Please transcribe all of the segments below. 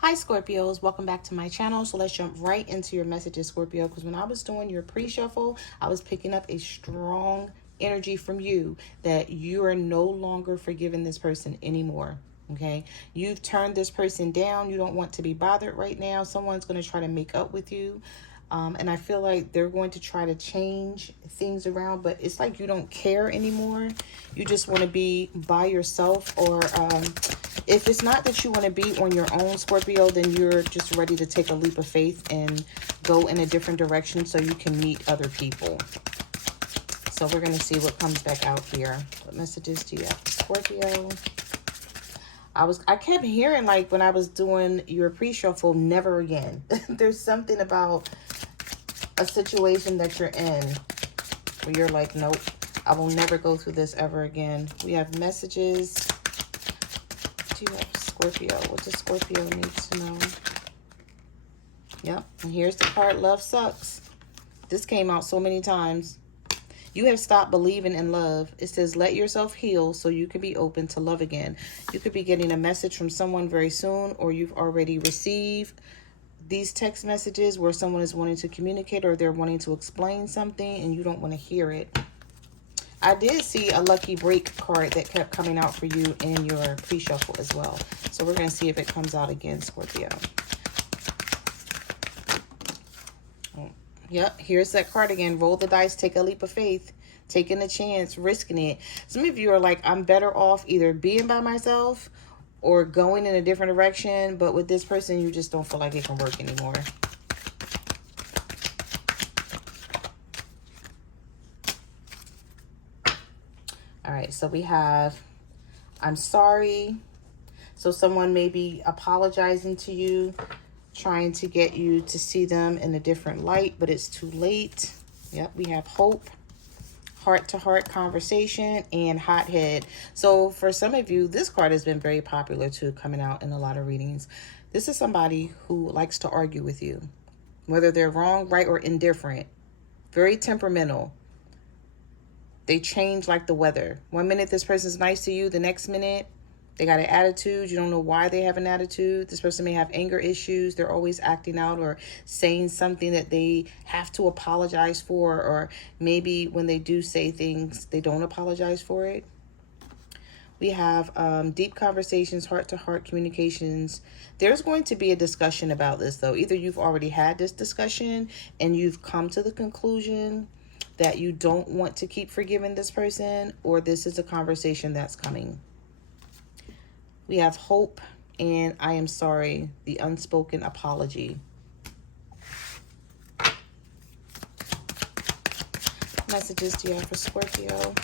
Hi Scorpios, welcome back to my channel. So let's jump right into your messages, Scorpio, because when I was doing your pre-shuffle, I was picking up a strong energy from you that you are no longer forgiving this person anymore. Okay, you've turned this person down. You don't want to be bothered right now. Someone's going to try to make up with you. And I feel like they're going to try to change things around, but it's like you don't care anymore. You just want to be by yourself, or if it's not that you want to be on your own, Scorpio, then you're just ready to take a leap of faith and go in a different direction so you can meet other people. So we're going to see what comes back out here. What messages do you have for Scorpio? I kept hearing, like, when I was doing your pre-shuffle, never again. There's something about a situation that you're in where you're like, nope, I will never go through this ever again. We have messages. Do you have Scorpio? What does Scorpio need to know? Yep, and here's the card, love sucks. This came out so many times. You have stopped believing in love. It says, let yourself heal so you can be open to love again. You could be getting a message from someone very soon, or you've already received these text messages where someone is wanting to communicate, or they're wanting to explain something and you don't want to hear it. I did see a lucky break card that kept coming out for you in your pre-shuffle as well. So we're going to see if it comes out again, Scorpio. Yep, here's that card again. Roll the dice, take a leap of faith, taking a chance, risking it. Some of you are like, I'm better off either being by myself or going in a different direction. But with this person, you just don't feel like it can work anymore. All right, so we have, I'm sorry. So someone may be apologizing to you, trying to get you to see them in a different light, but it's too late. Yep, we have hope, heart-to-heart conversation, and hothead. So for some of you, this card has been very popular too, coming out in a lot of readings. This is somebody who likes to argue with you, whether they're wrong, right, or indifferent. Very temperamental. They change like the weather. One minute this person's nice to you, the next minute they got an attitude. You don't know why they have an attitude. This person may have anger issues. They're always acting out or saying something that they have to apologize for. Or maybe when they do say things, they don't apologize for it. We have deep conversations, heart-to-heart communications. There's going to be a discussion about this, though. Either you've already had this discussion and you've come to the conclusion that you don't want to keep forgiving this person, or this is a conversation that's coming. We have hope and I am sorry, the unspoken apology. Messages do you have for Scorpio?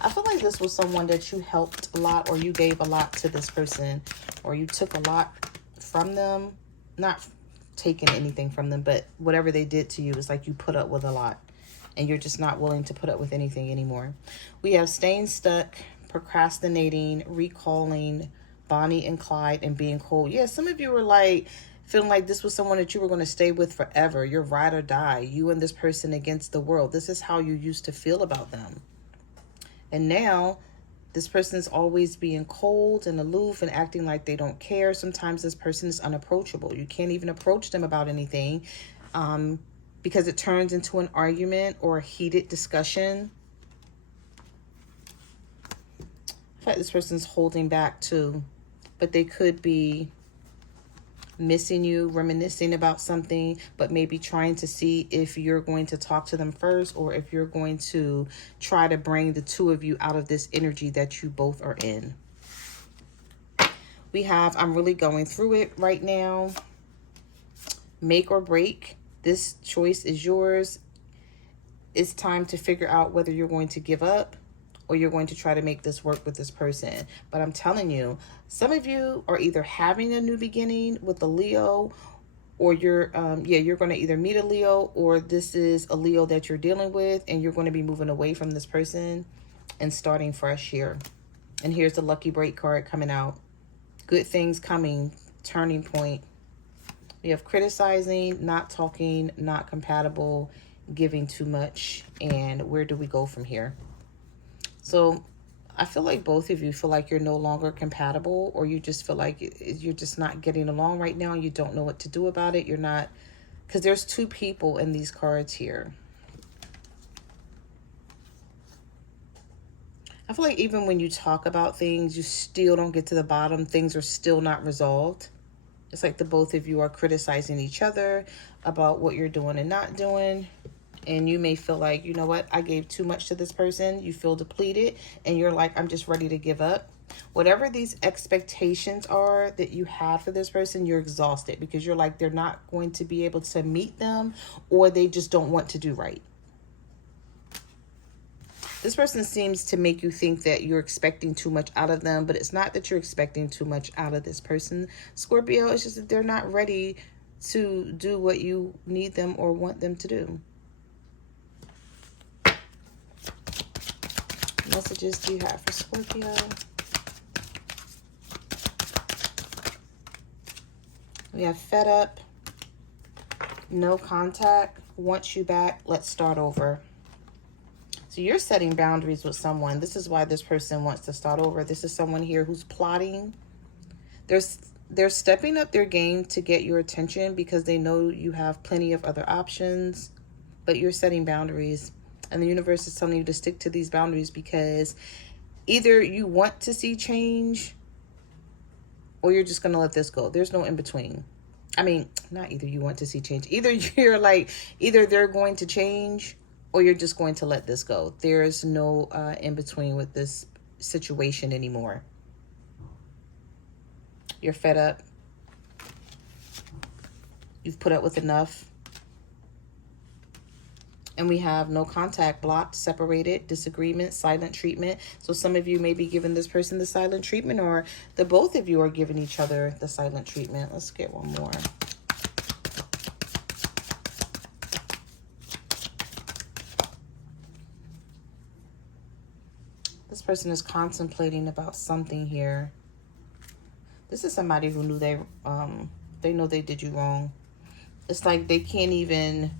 I feel like this was someone that you helped a lot, or you gave a lot to this person, or you took a lot from them. Not taking anything from them, but whatever they did to you, is like you put up with a lot. And you're just not willing to put up with anything anymore. We have staying stuck, procrastinating, recalling, Bonnie and Clyde, and being cold. Yeah, some of you were like, feeling like this was someone that you were going to stay with forever. You're ride or die. You and this person against the world. This is how you used to feel about them. And now, this person is always being cold and aloof and acting like they don't care. Sometimes this person is unapproachable. You can't even approach them about anything. Because it turns into an argument or a heated discussion. I feel like this person's holding back too, but they could be missing you, reminiscing about something, but maybe trying to see if you're going to talk to them first, or if you're going to try to bring the two of you out of this energy that you both are in. We have, I'm really going through it right now. Make or break. This choice is yours. It's time to figure out whether you're going to give up or you're going to try to make this work with this person. But I'm telling you, some of you are either having a new beginning with a Leo, or you're going to either meet a Leo, or this is a Leo that you're dealing with, and you're going to be moving away from this person and starting fresh here. And here's the lucky break card coming out. Good things coming, turning point. We have criticizing, not talking, not compatible, giving too much, and where do we go from here? So I feel like both of you feel like you're no longer compatible, or you just feel like you're just not getting along right now. You don't know what to do about it. You're not, because there's two people in these cards here. I feel like even when you talk about things, you still don't get to the bottom. Things are still not resolved. It's like the both of you are criticizing each other about what you're doing and not doing. And you may feel like, you know what, I gave too much to this person. You feel depleted and you're like, I'm just ready to give up. Whatever these expectations are that you have for this person, you're exhausted because you're like, they're not going to be able to meet them, or they just don't want to do right. This person seems to make you think that you're expecting too much out of them, but it's not that you're expecting too much out of this person, Scorpio. It's just that they're not ready to do what you need them or want them to do. Messages do you have for Scorpio? We have fed up, no contact, wants you back, let's start over. So you're setting boundaries with someone. This is why this person wants to start over. This is someone here who's plotting. They're stepping up their game to get your attention because they know you have plenty of other options, but you're setting boundaries. And the universe is telling you to stick to these boundaries because either you want to see change or you're just going to let this go. There's no in between. I mean, not either you want to see change. Either they're going to change or you're just going to let this go. There's no in between with this situation anymore. You're fed up. You've put up with enough. And we have no contact, blocked, separated, disagreement, silent treatment. So some of you may be giving this person the silent treatment, or the both of you are giving each other the silent treatment. Let's get one more. This person is contemplating about something here. This is somebody who knew they know they did you wrong. It's like they can't even,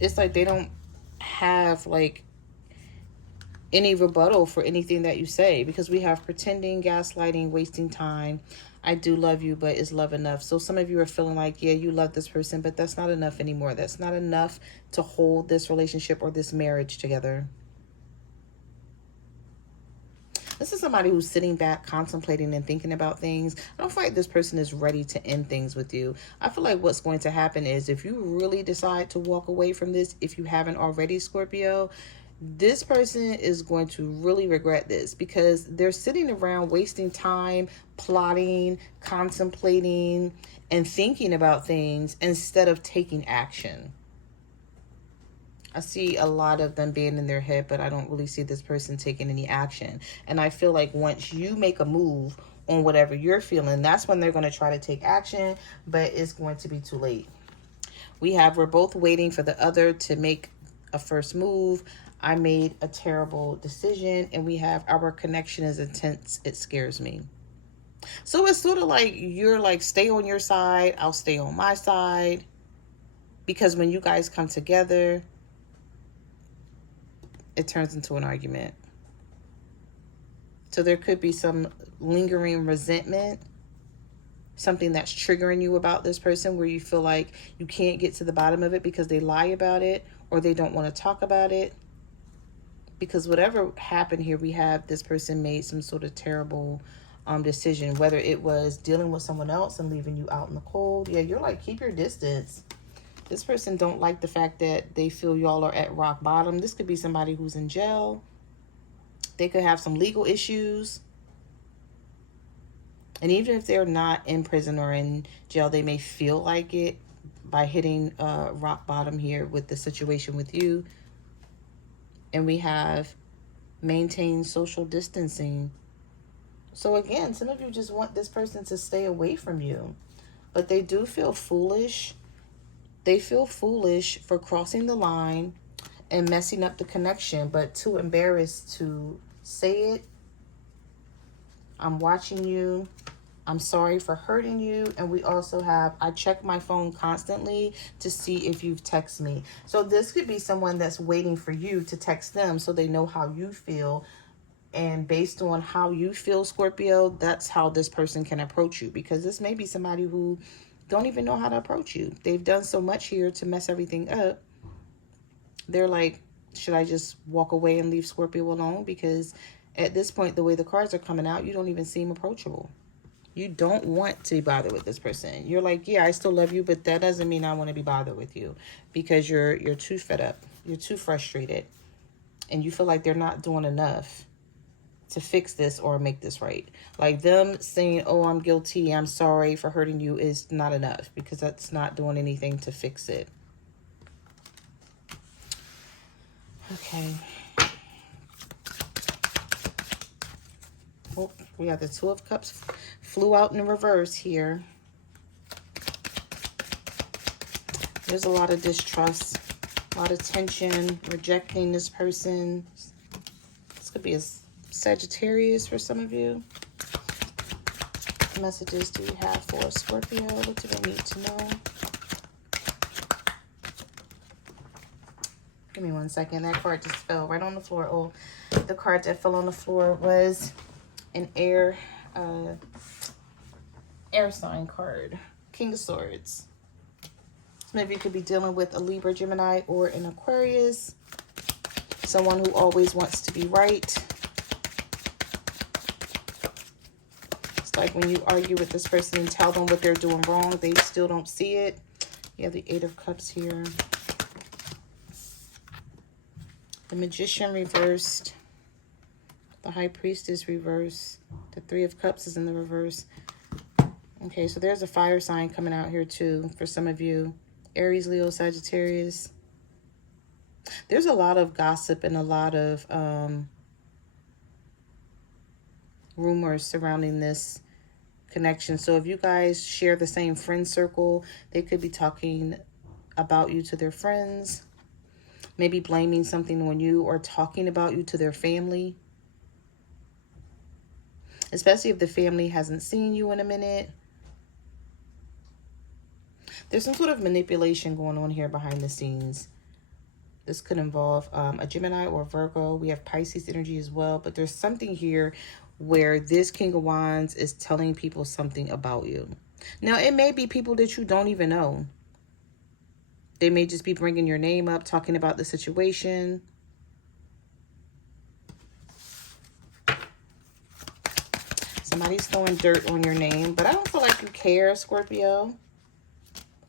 it's like they don't have like any rebuttal for anything that you say, because we have pretending, gaslighting, wasting time. I do love you, but is love enough? So some of you are feeling like, yeah, you love this person, but that's not enough anymore. That's not enough to hold this relationship or this marriage together. This is somebody who's sitting back, contemplating and thinking about things. I don't feel like this person is ready to end things with you. I feel like what's going to happen is if you really decide to walk away from this, if you haven't already, Scorpio, this person is going to really regret this because they're sitting around wasting time, plotting, contemplating, and thinking about things instead of taking action. I see a lot of them being in their head, but I don't really see this person taking any action. And I feel like once you make a move on whatever you're feeling, that's when they're going to try to take action, but it's going to be too late. We're both waiting for the other to make a first move. I made a terrible decision, and we have our connection is intense. It scares me. So it's sort of like you're like, stay on your side, I'll stay on my side. Because when you guys come together, it turns into an argument. So there could be some lingering resentment, something that's triggering you about this person where you feel like you can't get to the bottom of it because they lie about it or they don't want to talk about it. Because whatever happened here, we have this person made some sort of terrible decision, whether it was dealing with someone else and leaving you out in the cold. Yeah, you're like, keep your distance. This person don't like the fact that they feel y'all are at rock bottom. This could be somebody who's in jail. They could have some legal issues. And even if they're not in prison or in jail, they may feel like it by hitting rock bottom here with the situation with you. And we have maintain social distancing. So again, some of you just want this person to stay away from you. But they do feel foolish. They feel foolish for crossing the line and messing up the connection, but too embarrassed to say it. I'm watching you. I'm sorry for hurting you. And we also have, I check my phone constantly to see if you've texted me. So this could be someone that's waiting for you to text them so they know how you feel. And based on how you feel, Scorpio, that's how this person can approach you. Because this may be somebody who don't even know how to approach you. They've done so much here to mess everything up. They're like, should I just walk away and leave Scorpio alone? Because at this point, the way the cards are coming out, you don't even seem approachable. You don't want to be bothered with this person. You're like, yeah, I still love you, but that doesn't mean I want to be bothered with you, because you're too fed up. You're too frustrated. And you feel like they're not doing enough to fix this or make this right. Like them saying, oh, I'm guilty, I'm sorry for hurting you, is not enough, because that's not doing anything to fix it. Okay. Oh, we got the Two of Cups flew out in reverse here. There's a lot of distrust, a lot of tension, rejecting this person. This could be a Sagittarius for some of you. What messages do you have for Scorpio? What do they need to know? Give me 1 second. That card just fell right on the floor. Oh, the card that fell on the floor was an air sign card. King of Swords. Maybe you could be dealing with a Libra, Gemini, or an Aquarius. Someone who always wants to be right. It's like when you argue with this person and tell them what they're doing wrong, they still don't see it. You have the Eight of Cups here. The Magician reversed. The High Priestess reversed. The Three of Cups is in the reverse. Okay, so there's a fire sign coming out here too for some of you. Aries, Leo, Sagittarius. There's a lot of gossip and a lot of rumors surrounding this connection. So if you guys share the same friend circle, they could be talking about you to their friends. Maybe blaming something on you or talking about you to their family. Especially if the family hasn't seen you in a minute. There's some sort of manipulation going on here behind the scenes. This could involve a Gemini or Virgo. We have Pisces energy as well. But there's something here where this King of Wands is telling people something about you. Now, it may be people that you don't even know. They may just be bringing your name up, talking about the situation. Somebody's throwing dirt on your name. But I don't feel like you care, Scorpio.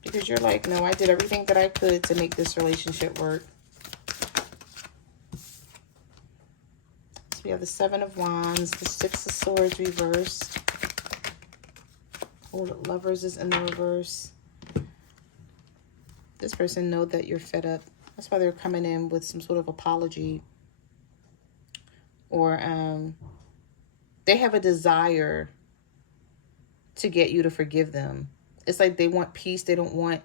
Because you're like, no, I did everything that I could to make this relationship work. So we have the Seven of Wands, the Six of Swords reversed. Oh, the Lovers is in the reverse. This person knows that you're fed up. That's why they're coming in with some sort of apology. Or they have a desire to get you to forgive them. It's like they want peace. They don't want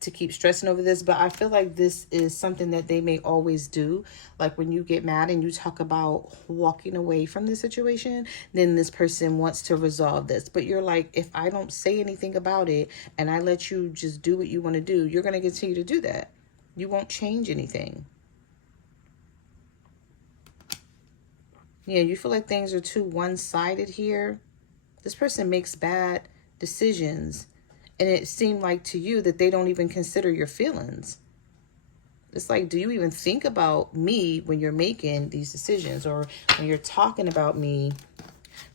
to keep stressing over this. But I feel like this is something that they may always do. Like when you get mad and you talk about walking away from the situation, then this person wants to resolve this. But you're like, if I don't say anything about it and I let you just do what you want to do, you're going to continue to do that. You won't change anything. Yeah, you feel like things are too one-sided here. This person makes bad decisions. And it seemed like to you that they don't even consider your feelings. It's like, do you even think about me when you're making these decisions? Or when you're talking about me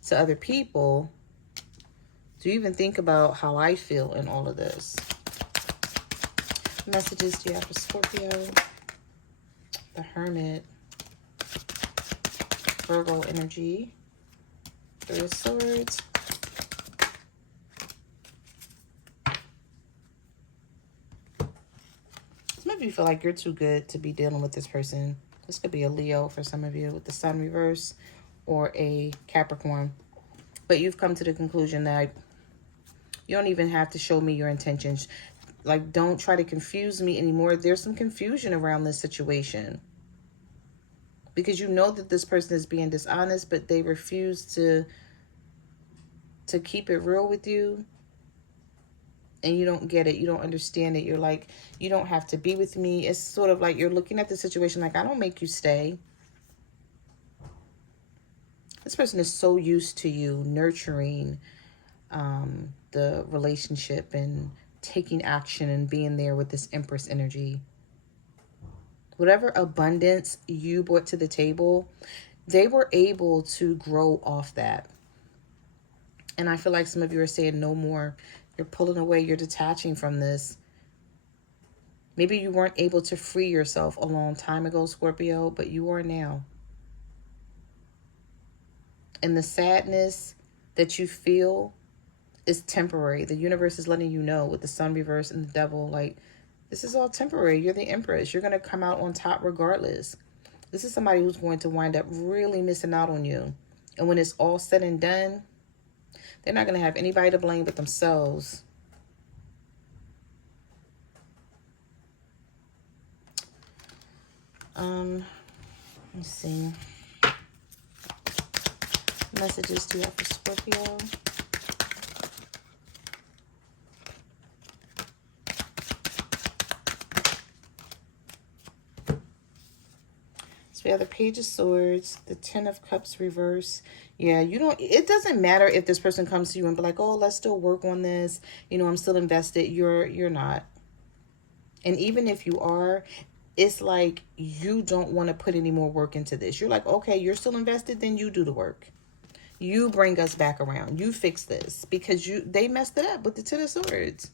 to other people? Do you even think about how I feel in all of this? What messages do you have for Scorpio? The Hermit. Virgo energy. Three of Swords. Some of you feel like you're too good to be dealing with this person. This could be a Leo for some of you with the Sun reverse, or a Capricorn. But you've come to the conclusion that you don't even have to show me your intentions. Like, don't try to confuse me anymore. There's some confusion around this situation. Because you know that this person is being dishonest, but they refuse to to keep it real with you, and you don't get it, you don't understand it. You're like, you don't have to be with me. It's sort of like you're looking at the situation like, I don't make you stay. This person is so used to you nurturing the relationship and taking action and being there with this Empress energy. Whatever abundance you brought to the table, they were able to grow off that. And I feel like some of you are saying no more. You're pulling away. You're detaching from this. Maybe you weren't able to free yourself a long time ago, Scorpio, but you are now. And the sadness that you feel is temporary. The universe is letting you know with the sun reverse and the devil, like, this is all temporary. You're the Empress. You're going to come out on top regardless. This is somebody who's going to wind up really missing out on you. And when it's all said and done, they're not going to have anybody to blame but themselves. Let's see. Messages do you have for Scorpio? So we have the Page of Swords, the Ten of Cups reverse. Yeah, you don't, it doesn't matter if this person comes to you and be like, oh, let's still work on this. You know, I'm still invested. You're not. And even if you are, it's like you don't want to put any more work into this. You're like, okay, you're still invested, then you do the work. You bring us back around. You fix this because they messed it up with the Ten of Swords.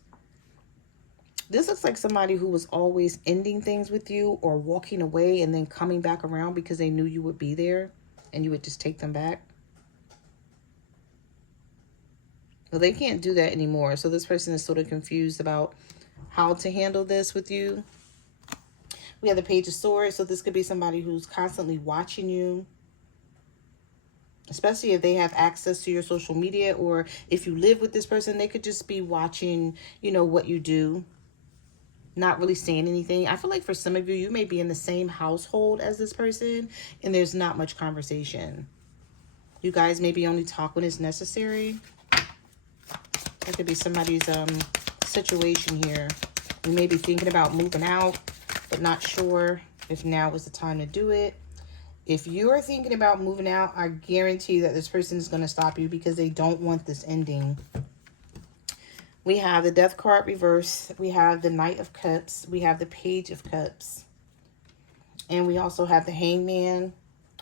This looks like somebody who was always ending things with you or walking away and then coming back around because they knew you would be there and you would just take them back. Well, they can't do that anymore. So this person is sort of confused about how to handle this with you. We have the Page of Swords. So this could be somebody who's constantly watching you, especially if they have access to your social media, or if you live with this person, they could just be watching, you know, what you do. Not really saying anything. I feel like for some of you, you may be in the same household as this person and there's not much conversation. You guys maybe only talk when it's necessary. That could be somebody's situation here. You may be thinking about moving out, but not sure if now is the time to do it. If you're thinking about moving out, I guarantee that this person is going to stop you because they don't want this ending. We have the Death card reverse. We have the Knight of Cups. We have the Page of Cups. And we also have the Hangman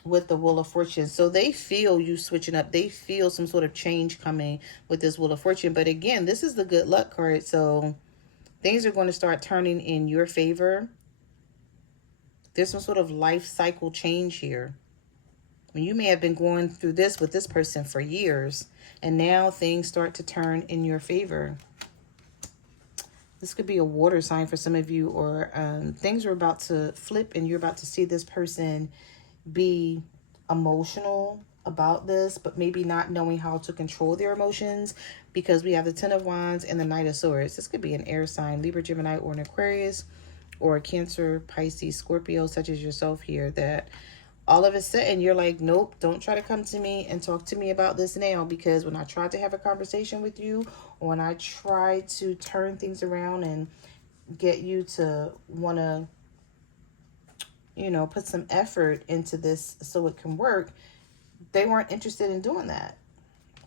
with the Wheel of Fortune. So they feel you switching up. They feel some sort of change coming with this Wheel of Fortune. But again, this is the good luck card. So things are going to start turning in your favor. There's some sort of life cycle change here. I mean, you may have been going through this with this person for years. And now things start to turn in your favor. This could be a water sign for some of you, or things are about to flip and you're about to see this person be emotional about this, but maybe not knowing how to control their emotions, because we have the Ten of Wands and the Knight of Swords. This could be an air sign, Libra, Gemini, or an Aquarius, or a Cancer, Pisces, Scorpio, such as yourself here, that all of a sudden you're like, nope, don't try to come to me and talk to me about this now, because when I tried to have a conversation with you, or when I tried to turn things around and get you to want to, you know, put some effort into this so it can work, they weren't interested in doing that.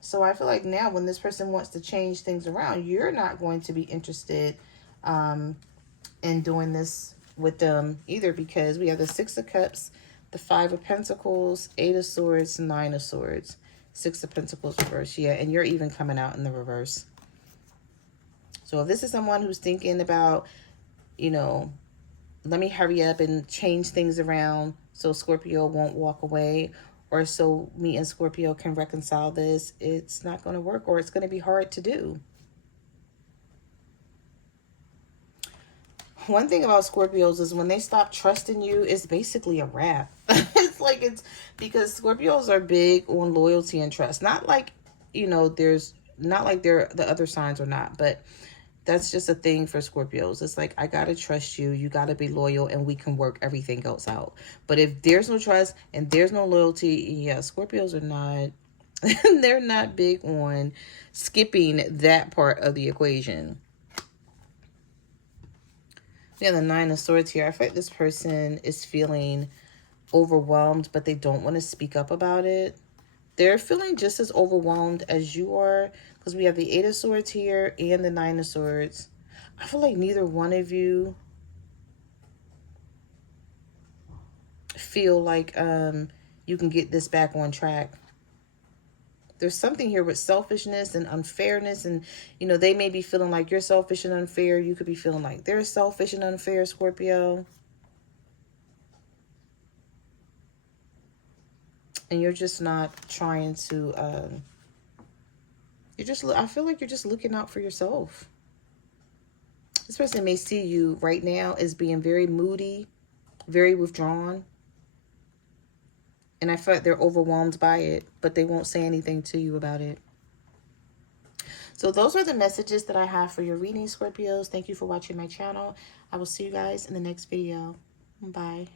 So I feel like now when this person wants to change things around, you're not going to be interested in doing this with them either, because we have the Six of Cups, the Five of Pentacles, Eight of Swords, Nine of Swords, Six of Pentacles reverse. Yeah, and you're even coming out in the reverse. So if this is someone who's thinking about, you know, let me hurry up and change things around so Scorpio won't walk away, or so me and Scorpio can reconcile this, it's not going to work, or it's going to be hard to do. One thing about Scorpios is when they stop trusting you, it's basically a wrap. It's because Scorpios are big on loyalty and trust. Not like, you know, there's not like the other signs are not, but that's just a thing for Scorpios. It's like, I got to trust you. You got to be loyal, and we can work everything else out. But if there's no trust and there's no loyalty, yeah, Scorpios are not They're not big on skipping that part of the equation. Yeah, the Nine of Swords here. I feel like this person is feeling overwhelmed, but they don't want to speak up about it. They're feeling just as overwhelmed as you are, because we have the Eight of Swords here and the Nine of Swords. I feel like neither one of you feel like you can get this back on track. There's something here with selfishness and unfairness, and they may be feeling like you're selfish and unfair. You could be feeling like they're selfish and unfair, Scorpio. And you're just not trying to I feel like you're just looking out for yourself. This person may see you right now as being very moody, very withdrawn. And I feel like they're overwhelmed by it, but they won't say anything to you about it. So those are the messages that I have for your reading, Scorpios. Thank you for watching my channel. I will see you guys in the next video. Bye.